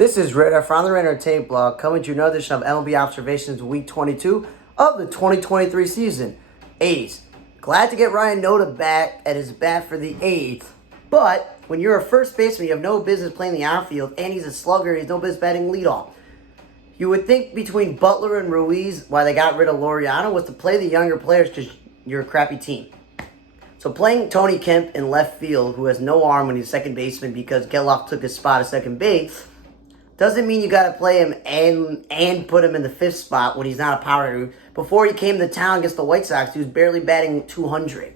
This is Radar from the Radar Tape Blog coming to you another edition of MLB Observations Week 22 of the 2023 season. A's. Glad to get Ryan Noda back at his bat for the A's. But when you're a first baseman, you have no business playing the outfield, and he's a slugger, he's no business batting leadoff. You would think between Butler and Ruiz, why they got rid of Laureano, was to play the younger players because you're a crappy team. So playing Tony Kemp in left field, who has no arm when he's second baseman because Geloff took his spot at second base, doesn't mean you got to play him and put him in the fifth spot when he's not a power hitter. Before he came to town against the White Sox, he was barely batting 200.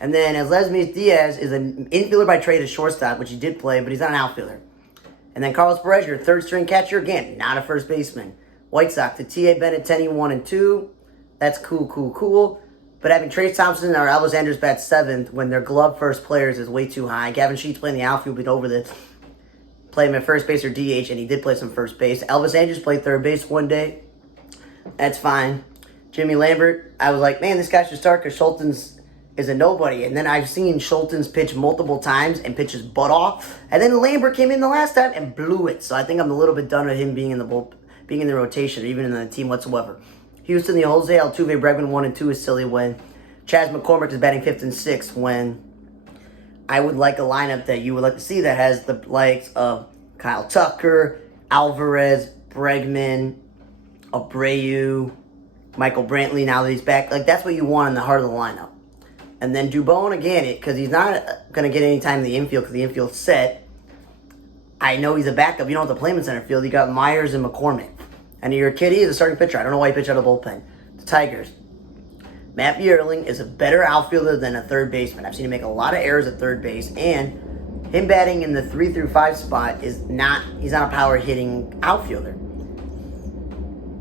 And then Aledmys Diaz is an infielder by trade, a shortstop, which he did play, but he's not an outfielder. And then Carlos Perez, your third string catcher, again, not a first baseman. White Sox, the T.A. Bennett, 10-1 and 2. That's cool. But having Trey Thompson or Elvis Andrus bat seventh when their glove first players is way too high. Gavin Sheets playing the outfield, but over this. Play him at first base or DH, and he did play some first base. Elvis Andrus played third base one day. That's fine. Jimmy Lambert, I was like, man, this guy should start because Schultens is a nobody. And then I've seen Schultens pitch multiple times and pitch his butt off. And then Lambert came in the last time and blew it. So I think I'm a little bit done with him being in the rotation or even in the team whatsoever. Houston, the Jose Altuve Bregman 1 and 2 is silly when Chas McCormick is batting fifth and sixth when I would like a lineup that you would like to see that has the likes of Kyle Tucker, Alvarez, Bregman, Abreu, Michael Brantley now that he's back. Like, that's what you want in the heart of the lineup. And then Dubon, again, because he's not going to get any time in the infield because the infield's set. I know he's a backup. You don't have to play him in center field. You got Myers and McCormick. And your kid, he's a starting pitcher. I don't know why he pitched out of the bullpen. The Tigers. Matt Bierling is a better outfielder than a third baseman. I've seen him make a lot of errors at third base, and him batting in the 3 through 5 spot he's not a power hitting outfielder.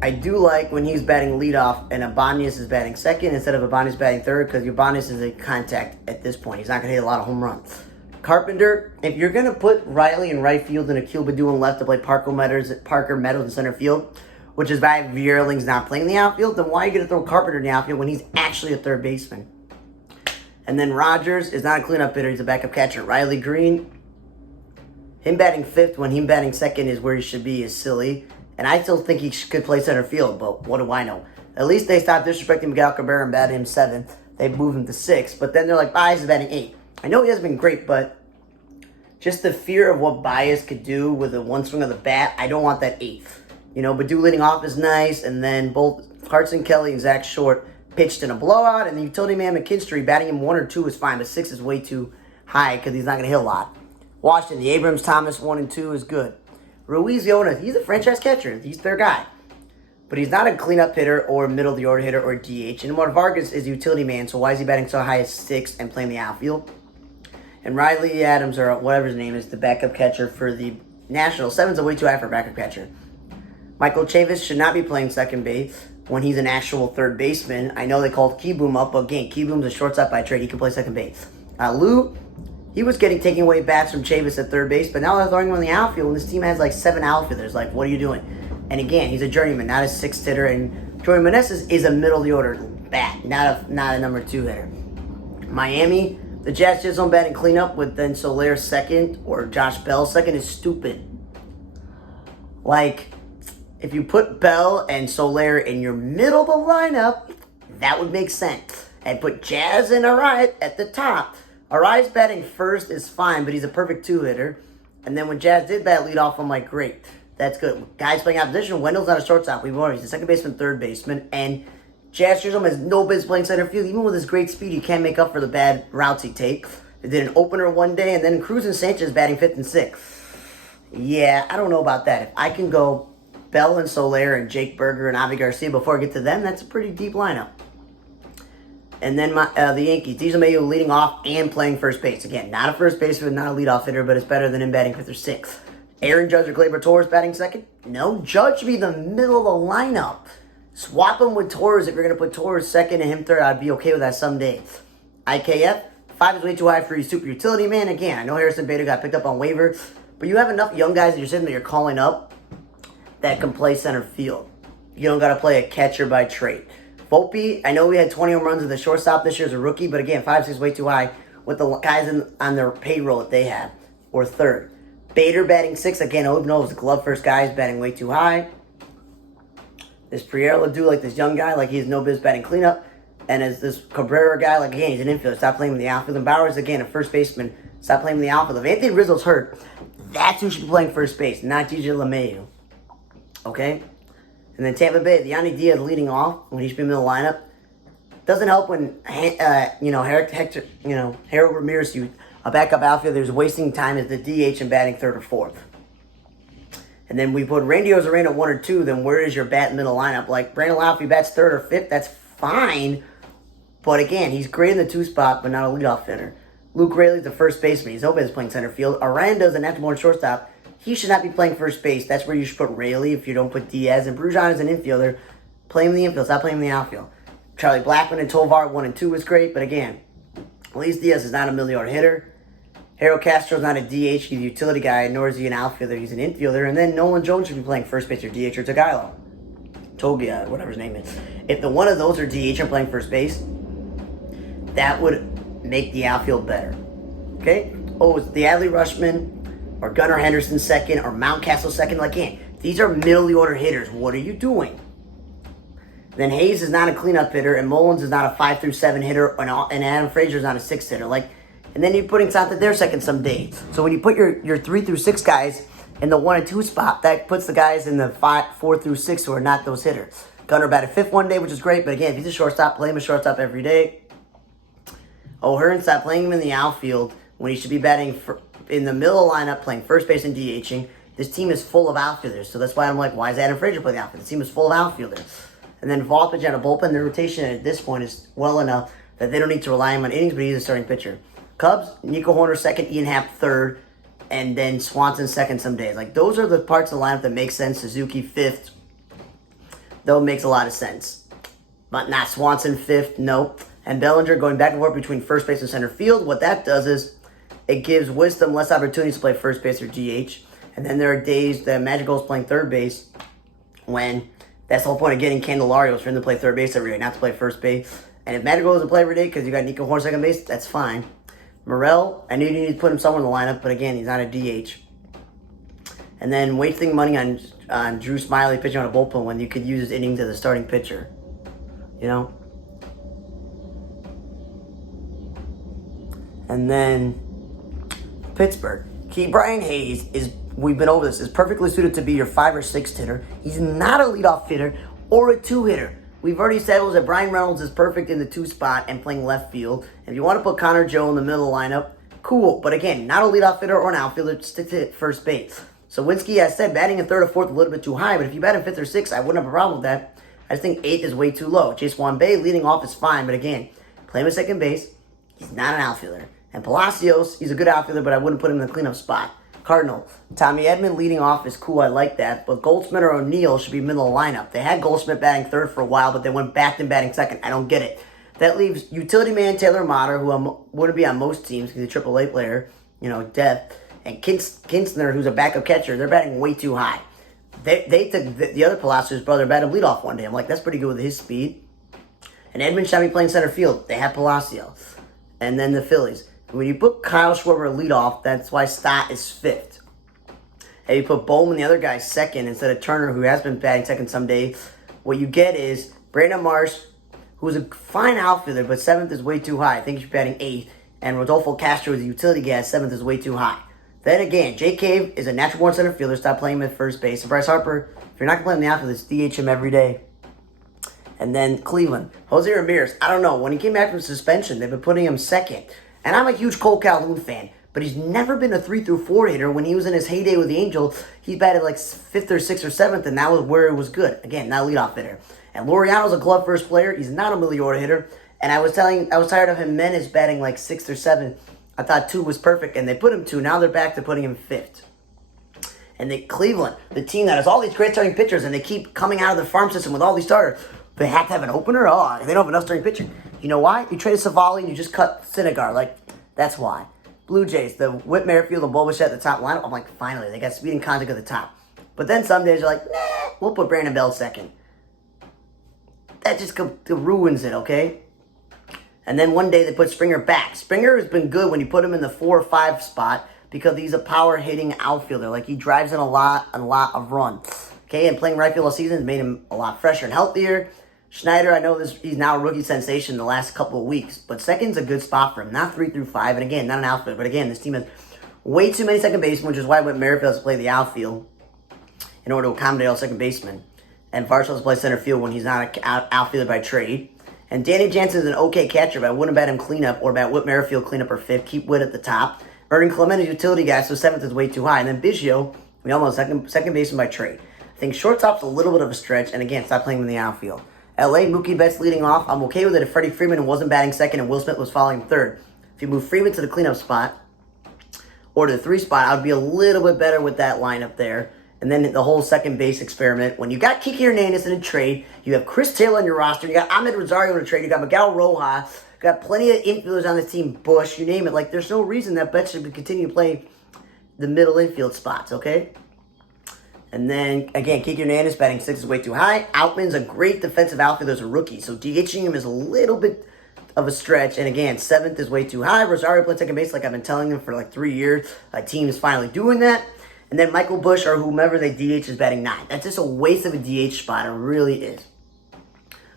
I do like when he's batting leadoff and Ibanez is batting second instead of Ibanez batting third because Ibanez is a contact at this point. He's not going to hit a lot of home runs. Carpenter, if you're going to put Riley in right field and Akil Baddoo in left to play Parker Meadows in center field, which is why Bierling's not playing the outfield, then why are you going to throw Carpenter in the outfield when he's actually a third baseman? And then Rogers is not a cleanup hitter. He's a backup catcher. Riley Green, him batting fifth when him batting second is where he should be is silly. And I still think he could play center field, but what do I know? At least they stopped disrespecting Miguel Cabrera and batted him seventh. They moved him to sixth. But then they're like, Baez is batting eighth. I know he hasn't been great, but just the fear of what Baez could do with a one swing of the bat, I don't want that eighth. You know, Baddoo leading off is nice, and then both Hartson Kelly and Zach Short pitched in a blowout, and the utility man McKinstry batting him 1 or 2 is fine, but 6 is way too high because he's not going to hit a lot. Washington, the Abrams Thomas 1 and 2 is good. Ruiz Jonas, he's a franchise catcher. He's their guy. But he's not a cleanup hitter or middle of the order hitter or DH. And Mark Vargas is a utility man, so why is he batting so high as 6 and playing the outfield? And Riley Adams, or whatever his name is, the backup catcher for the Nationals. 7's a way too high for a backup catcher. Michael Chavis should not be playing second base when he's an actual third baseman. I know they called Keyboom up, but again, Keyboom's a shortstop by trade. He can play second base. Lou, he was taking away bats from Chavis at third base, but now they're throwing him in the outfield, and this team has like 7 outfielders. Like, what are you doing? And again, he's a journeyman, not a sixth hitter, and Jordan Meneses is a middle of the order bat, not a number 2 hitter. Miami, the Jazz just on batting cleanup with then Soler second or Josh Bell second is stupid. Like, if you put Bell and Soler in your middle of the lineup, that would make sense. And put Jazz and Arai at the top. Arai's batting first is fine, but he's a perfect 2-hitter. And then when Jazz did bat leadoff, I'm like, great. That's good. Guys playing opposition. Wendell's not a shortstop. He's a second baseman, third baseman. And Jazz Chisholm has no business playing center field. Even with his great speed, he can't make up for the bad routes he takes. They did an opener one day, and then Cruz and Sanchez batting fifth and sixth. Yeah, I don't know about that. If I can go Bell and Soler and Jake Berger and Avi Garcia before I get to them, that's a pretty deep lineup. And then the Yankees, Diesel Mayo leading off and playing first base. Again, not a first baseman, not a leadoff hitter, but it's better than him batting fifth or sixth. Aaron Judge or Gleyber Torres batting second? No, Judge should be the middle of the lineup. Swap him with Torres. If you're going to put Torres second and him third, I'd be okay with that some days. IKF, 5 is way too high for your super utility man. Again, I know Harrison Bader got picked up on waiver, but you have enough young guys that you're sitting there, you're calling up that can play center field. You don't got to play a catcher by trade. Volpe, I know we had 20 home runs as the shortstop this year as a rookie, but again, 5-6 is way too high with the guys on their payroll that they have, or third. Bader batting 6. Again, I know it was the glove first guy. He's batting way too high. This Prieto do like this young guy, like he has no business batting cleanup. And as this Cabrera guy, like again, he's an infielder. Stop playing with the outfield. And Bauer's, again, a first baseman. Stop playing with the outfield. If Anthony Rizzo's hurt, that's who should be playing first base, not DJ LeMahieu. Okay? And then Tampa Bay, Yanni Diaz leading off when he should be in the lineup. Doesn't help when, Harold Ramirez, a backup outfielder, is wasting time as the DH and batting third or fourth. And then we put Randy Arozarena at 1 or 2, then where is your bat middle lineup? Like, Brandon Lau, if he bats third or fifth, that's fine. But again, he's great in the 2 spot, but not a leadoff hitter. Luke Raley's the first baseman. He's open as playing center field. Aranda's a natural born shortstop. He should not be playing first base. That's where you should put Raley if you don't put Diaz. And Brujan is an infielder. Play him in the infield. Stop playing him in the outfield. Charlie Blackmon and Tovar 1 and 2 was great. But again, Luis Diaz is not a million-yard hitter. Harold Castro's not a DH. He's a utility guy, nor is he an outfielder. He's an infielder. And then Nolan Jones should be playing first base or DH or Togia, whatever his name is. If the one of those are DH and playing first base, that would make the outfield better. Okay? Oh, it's the Adley Rushman or Gunnar Henderson second or Mountcastle second. Like, these are middle-order hitters. What are you doing? Then Hayes is not a cleanup hitter, and Mullins is not a 5 through 7 hitter, and Adam Frazier is not a 6 hitter. Like, and then you're putting Santander second some days. So when you put your 3 through 6 guys in the 1 and 2 spot, that puts the guys in the 4 through 6 who are not those hitters. Gunnar batted 5th one day, which is great, but again, if he's a shortstop, play him a shortstop every day. O'Hearn, stop playing him in the outfield when he should be batting in the middle lineup, playing first base and DHing. This team is full of outfielders, so that's why I'm like, why is Adam Frazier playing the outfield? This team is full of outfielders. And then Volpage and a bullpen, their rotation at this point is well enough that they don't need to rely on innings, but he's a starting pitcher. Cubs, Nico Horner second, Ian Happ third, and then Swanson second some days. Like, those are the parts of the lineup that make sense. Suzuki fifth, though, makes a lot of sense. But not Swanson fifth, no. And Bellinger going back and forth between first base and center field. What that does is it gives Wisdom less opportunities to play first base or DH. And then there are days that Madrigal's playing third base when that's the whole point of getting Candelario is for him to play third base every day, not to play first base. And if Madrigal doesn't play every day because you got Nico Horner second base, that's fine. Morel, I knew you need to put him somewhere in the lineup, but again, he's not a DH. And then wasting money on Drew Smiley pitching on a bullpen when you could use his innings as a starting pitcher. You know? And then Pittsburgh. Brian Hayes we've been over this, is perfectly suited to be your 5 or 6 hitter. He's not a leadoff hitter or a 2 hitter. We've already established that Brian Reynolds is perfect in the 2 spot and playing left field. If you want to put Connor Joe in the middle lineup, cool. But again, not a leadoff hitter or an outfielder, stick to first base. So Winsky, I said, batting in 3rd or 4th a little bit too high, but if you bat in 5th or 6th, I wouldn't have a problem with that. I just think 8th is way too low. Chase Wambay leading off is fine, but again, play him at second base. He's not an outfielder. And Palacios, he's a good outfielder, but I wouldn't put him in the cleanup spot. Cardinal, Tommy Edman leading off is cool. I like that. But Goldschmidt or O'Neill should be middle of the lineup. They had Goldschmidt batting 3rd for a while, but they went back to batting 2nd. I don't get it. That leaves utility man Taylor Motter, who wouldn't be on most teams because he's a AAA player, depth, and Kinstner, who's a backup catcher. They're batting way too high. They took the other Palacios brother batted leadoff one day. I'm like, that's pretty good with his speed. And Edman should be playing center field. They have Palacio. And then the Phillies. When you put Kyle Schwarber leadoff, that's why Stott is 5th. And you put Bowman, the other guy, 2nd instead of Turner, who has been batting 2nd some days. What you get is Brandon Marsh, who's a fine outfielder, but 7th is way too high. I think he should be batting 8th. And Rodolfo Castro is a utility guy, 7th is way too high. Then again, Jay Cave is a natural born center fielder. Stop playing him at first base. And Bryce Harper, if you're not going to play him in the outfield, it's DH him every day. And then Cleveland. Jose Ramirez, I don't know. When he came back from suspension, they've been putting him 2nd. And I'm a huge Cole Calhoun fan, but he's never been a 3 through 4 hitter. When he was in his heyday with the Angels, he batted like 5th or 6th or 7th, and that was where it was good. Again, not a leadoff hitter. And Laureano's a glove first player. He's not a million-order hitter. And I was tired of him. Menes batting like 6th or 7th. I thought 2 was perfect, and they put him 2. Now they're back to putting him 5th. And Cleveland, the team that has all these great starting pitchers, and they keep coming out of the farm system with all these starters. They have to have an opener? Oh, they don't have enough starting pitching. You know why? You traded Savali and you just cut Syndergaard. Like, that's why. Blue Jays, the Whit Merrifield and Boba at the top lineup. I'm like, finally, they got speed and contact at the top. But then some days you're like, nah, we'll put Brandon Bell 2nd. That just ruins it, okay? And then one day they put Springer back. Springer has been good when you put him in the 4 or 5 spot, because he's a power hitting outfielder. Like, he drives in a lot of runs. Okay, and playing right field all season has made him a lot fresher and healthier. Schneider, I know he's now a rookie sensation the last couple of weeks, but second's a good spot for him. Not 3 through 5, and again, not an outfielder. But again, this team has way too many second basemen, which is why Whit Merrifield has to play the outfield in order to accommodate all second basemen. And Varsho has to play center field when he's not an outfielder by trade. And Danny Jansen is an okay catcher, but I wouldn't bat him cleanup or bat Whit Merrifield cleanup or fifth. Keep Whit at the top. Ernie Clement is a utility guy, so seventh is way too high. And then Biggio, we almost second baseman by trade. I think shortstop's a little bit of a stretch, and again, stop playing him in the outfield. LA, Mookie Betts leading off. I'm okay with it if Freddie Freeman wasn't batting second and Will Smith was following third. If you move Freeman to the cleanup spot or to the 3 spot, I would be a little bit better with that lineup there. And then the whole second base experiment. When you got Kiki Hernandez in a trade, you have Chris Taylor on your roster, you got Ahmed Rosario in a trade, you got Miguel Rojas, you got plenty of infielders on this team, Bush, you name it. Like, there's no reason that Betts should continue to play the middle infield spots, okay? And then, again, Kiki Hernandez batting 6 is way too high. Outman's a great defensive outfielder as a rookie, so DHing him is a little bit of a stretch. And again, 7th is way too high. Rosario played second base like I've been telling him for like 3 years. A team is finally doing that. And then Michael Bush or whomever they DH is batting 9. That's just a waste of a DH spot. It really is.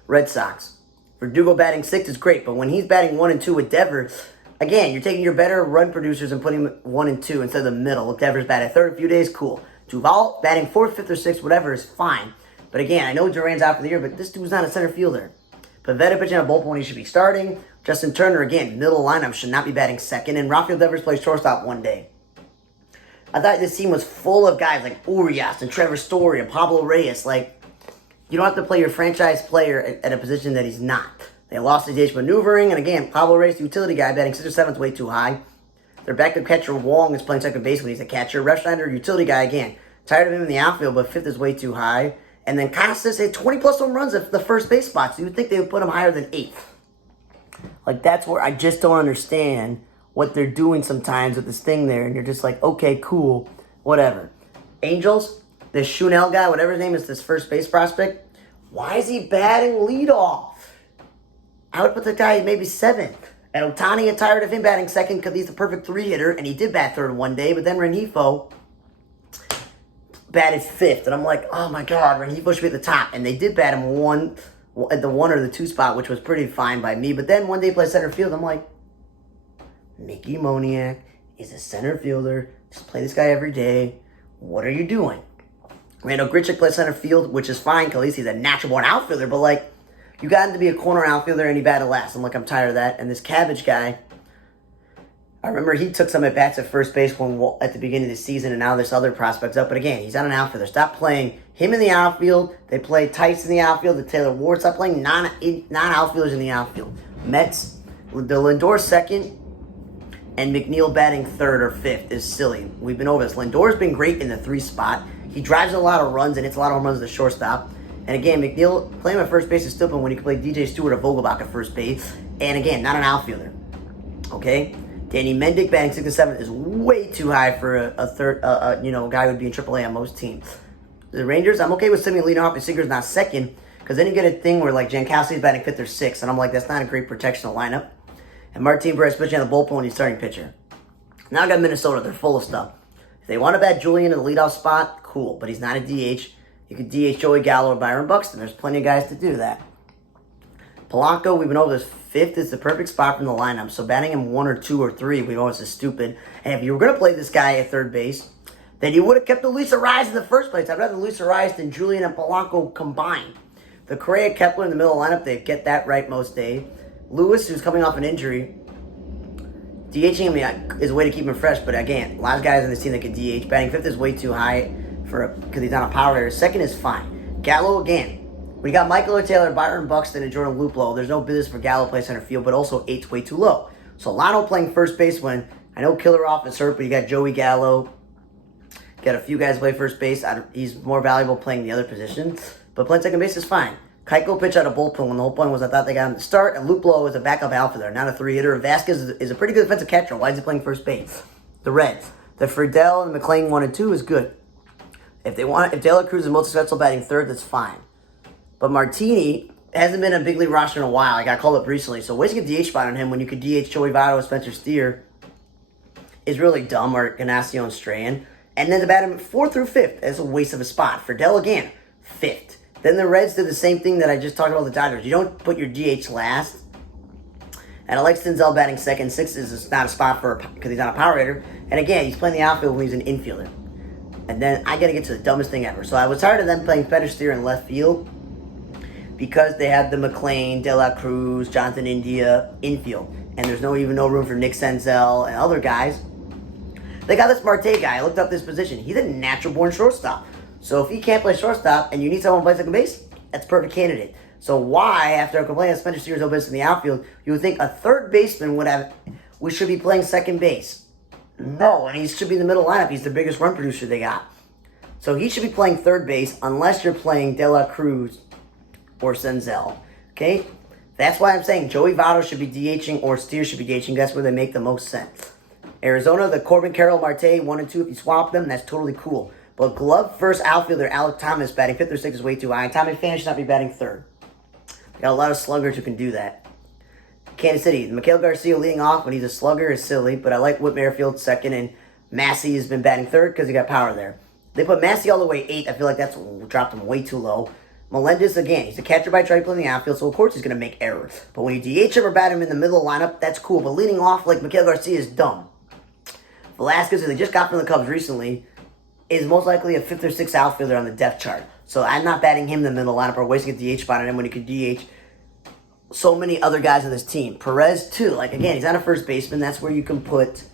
Red Sox. Verdugo batting 6 is great, but when he's batting 1 and 2 with Devers, again, you're taking your better run producers and putting them 1 and 2 instead of the middle. If Devers batted third a few days, cool. Duval batting 4th, 5th, or 6th, whatever, is fine. But again, I know Duran's out for the year, but this dude's not a center fielder. Pivetta pitching a bullpen when he should be starting. Justin Turner, again, middle lineup, should not be batting second. And Rafael Devers plays shortstop one day. I thought this team was full of guys like Urias and Trevor Story and Pablo Reyes. Like, you don't have to play your franchise player at a position that he's not. They lost to DH maneuvering, and again, Pablo Reyes, the utility guy, batting 6th or 7th, way too high. Their backup catcher, Wong, is playing second base when he's a catcher. Ref Schneider, utility guy, again. Tired of him in the outfield, but 5th is way too high. And then Costas had 20-plus home runs at the first base spot, so you would think they would put him higher than 8th. Like, that's where I just don't understand what they're doing sometimes with this thing there. And you're just like, okay, cool, whatever. Angels, this Shunel guy, whatever his name is, this first base prospect, why is he batting leadoff? I would put the guy maybe 7th. And Ohtani is tired of him batting second because he's the perfect 3-hitter, and he did bat third one day, but then Rengifo batted 5th. And I'm like, oh my God, Rengifo should be at the top. And they did bat him at the 1 or the 2 spot, which was pretty fine by me. But then one day he played center field. I'm like, Mickey Moniak is a center fielder. Just play this guy every day. What are you doing? Randall Grichuk plays center field, which is fine because at least he's a natural-born outfielder. But, like, you got him to be a corner outfielder and he batted last. I'm like, I'm tired of that. And this Cabbage guy, I remember he took some at-bats at first base at the beginning of the season, and now there's other prospects up. But again, he's not an outfielder. Stop playing him in the outfield. They play Tice in the outfield, the Taylor Ward. Stop playing non-outfielders in the outfield. Mets, the Lindor second, and McNeil batting 3rd or 5th is silly. We've been over this. Lindor's been great in the 3 spot. He drives a lot of runs and hits a lot of home runs at the shortstop. And again, McNeil playing at first base is stupid when he can play DJ Stewart or Vogelbach at first base. And again, not an outfielder. Okay? Danny Mendick batting 6th and 7th is way too high for a third, a guy who would be in AAA on most teams. The Rangers, I'm okay with Simeon leading off if Seager's not second, because then you get a thing where like Jankowski's batting 5th or 6th, and I'm like, that's not a great protectional lineup. And Martin Perez pitching on the bullpen when he's starting pitcher. Now I got Minnesota, they're full of stuff. If they want to bat Julian in the leadoff spot, cool, but he's not a DH. You could DH Joey Gallo or Byron Buxton. There's plenty of guys to do that. Polanco, we've been over this. 5th is the perfect spot from the lineup. So batting him 1 or 2 or 3, we know it's stupid. And if you were going to play this guy at third base, then you would have kept Luis Arias in the first place. I'd rather Luis Arias than Julian and Polanco combined. The Correa Kepler in the middle of the lineup, they get that right most days. Lewis, who's coming off an injury, DHing him is a way to keep him fresh. But again, a lot of guys on this team that can DH. Batting 5th is way too high because he's not a power hitter. 2nd is fine. Gallo, again. We got Michael Taylor, Byron Buxton, and Jordan Luplow. There's no business for Gallo to play center field, but also 8's way too low. So Lano playing first base when I know Killeroff is hurt, but you got Joey Gallo. You got a few guys play first base. He's more valuable playing the other position. But playing second base is fine. Keiko pitched out of bullpen when the whole point was I thought they got him to start, and Luplow is a backup outfielder, not a 3-hitter. Vasquez is a pretty good defensive catcher. Why is he playing first base? The Reds. The Friedel and McLean 1 and 2 is good. If Taylor Cruz is most successful batting 3rd, that's fine. But Martini hasn't been a big league roster in a while. I got called up recently. So wasting a DH spot on him when you could DH Joey Votto, Spencer Steer, is really dumb, or Ignacio and Strahan. And then to bat him 4th through 5th, that's a waste of a spot. Friedel again, 5th. Then the Reds did the same thing that I just talked about with the Dodgers. You don't put your DH last. And I like Senzel batting 2nd. 6th is not a spot for because he's not a power hitter. And again, he's playing the outfield when he's an infielder. And then I got to get to the dumbest thing ever. So I was tired of them playing Fenester in left field because they had the McLean, De La Cruz, Jonathan India infield. And there's even no room for Nick Senzel and other guys. They got this Marte guy. I looked up this position. He's a natural-born shortstop. So if he can't play shortstop and you need someone to play second base, that's a perfect candidate. So why, after a complaint of Spencer Steer's no business in the outfield, you would think a third baseman we should be playing second base? No, and he should be in the middle lineup. He's the biggest run producer they got. So he should be playing third base unless you're playing De La Cruz or Senzel. Okay? That's why I'm saying Joey Votto should be DHing or Steer should be DHing. That's where they make the most sense. Arizona, the Corbin Carroll, Marte, 1 and 2. If you swap them, that's totally cool. But glove first outfielder Alek Thomas batting 5th or 6th is way too high. Tommy Pham should not be batting 3rd. Got a lot of sluggers who can do that. Kansas City, Miguel Garcia leading off when he's a slugger is silly, but I like Whit Merrifield 2nd, and Massey has been batting 3rd because he got power there. They put Massey all the way 8th. I feel like that's dropped him way too low. Melendez, again, he's a catcher by trade playing the outfield, so of course he's going to make errors. But when you DH him or bat him in the middle of the lineup, that's cool. But leading off like Miguel Garcia is dumb. Velasquez, who they just got from the Cubs recently, is most likely a 5th or 6th outfielder on the depth chart. So I'm not batting him in the middle lineup or wasting a DH spot on him when he could DH so many other guys on this team. Perez, too. Like, again, he's not a first baseman. That's where you can put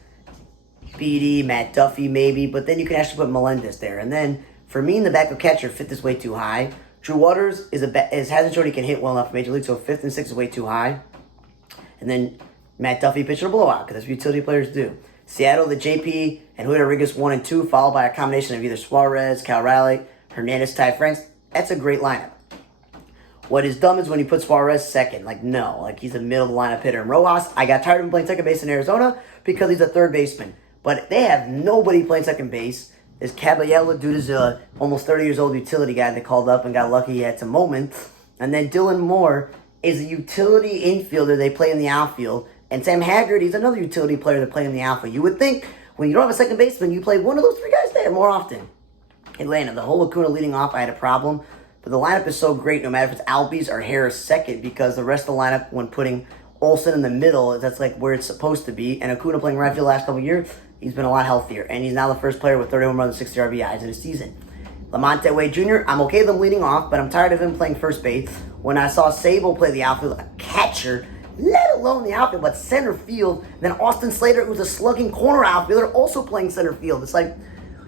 Beatty, Matt Duffy, maybe. But then you can actually put Melendez there. And then, for me, in the backup catcher, 5th is way too high. Drew Waters hasn't shown he can hit well enough for Major League, so 5th and 6th is way too high. And then Matt Duffy pitching a blowout, because that's what utility players do. Seattle, the JP and Julio Rodriguez 1 and 2, followed by a combination of either Suarez, Cal Raleigh, Hernandez, Ty France. That's a great lineup. What is dumb is when you put Suarez 2nd. Like, no. Like, he's a middle of the lineup hitter. And Rojas, I got tired of him playing second base in Arizona because he's a third baseman. But they have nobody playing second base. There's Caballero, dude is a almost 30 years old utility guy that called up and got lucky he had some moments. And then Dylan Moore is a utility infielder they play in the outfield. And Sam Haggard, he's another utility player that play in the outfield. You would think when you don't have a second baseman, you play one of those 3 guys there more often. Atlanta, the whole Acuna leading off, I had a problem. But the lineup is so great, no matter if it's Albies or Harris 2nd, because the rest of the lineup, when putting Olsen in the middle, that's like where it's supposed to be. And Acuna playing right field the last couple of years, he's been a lot healthier. And he's now the first player with 31 runs and 60 RBIs in a season. Lamonte Wade Jr., I'm okay with him leading off, but I'm tired of him playing first base. When I saw Sable play the outfield, a catcher, let alone the outfield, but center field. Then Austin Slater, who's a slugging corner outfielder, also playing center field. It's like,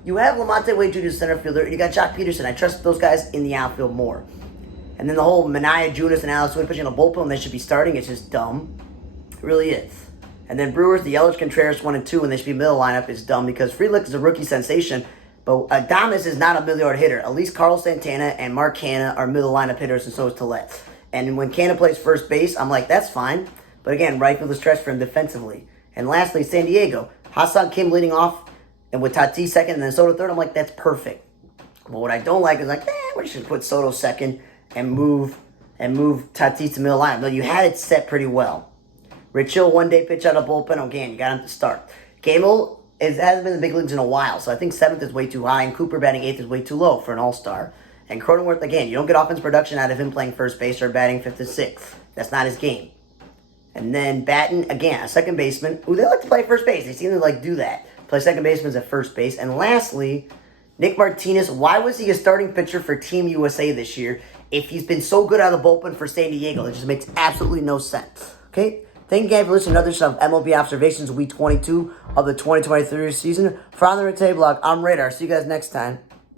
you have Lamonte Wade Jr. center fielder, and you got Jock Peterson. I trust those guys in the outfield more. And then the whole Manaea Junis and Alex Wood pitching a bullpen, they should be starting. It's just dumb. It really is. And then Brewers, the Yelich Contreras 1 and 2, and they should be middle lineup is dumb because Frelick is a rookie sensation, but Adames is not a million-yard hitter. At least Carlos Santana and Mark Canha are middle lineup hitters, and so is Tillett. And when Canha plays first base, I'm like, that's fine. But again, right field is stretch for him defensively. And lastly, San Diego. Ha-Seong Kim leading off, and with Tatis 2nd and then Soto 3rd, I'm like, that's perfect. But what I don't like is like, we should put Soto 2nd and move Tatis to middle lineup. No, you had it set pretty well. Rich Hill, 1-day pitch out of bullpen. Again, you got him to start. Gamel hasn't been in the big leagues in a while, so I think 7th is way too high, and Cooper batting 8th is way too low for an all-star. And Cronenworth, again, you don't get offense production out of him playing first base or batting 5th and 6th. That's not his game. And then Batten, again, a second baseman, who they like to play first base. They seem to like do that. Play second baseman at first base. And lastly, Nick Martinez. Why was he a starting pitcher for Team USA this year if he's been so good out of the bullpen for San Diego? It just makes absolutely no sense. Okay? Thank you guys for listening to another edition of MLB Observations Week 22 of the 2023 season. For On the Rete Blog, I'm Radar. See you guys next time.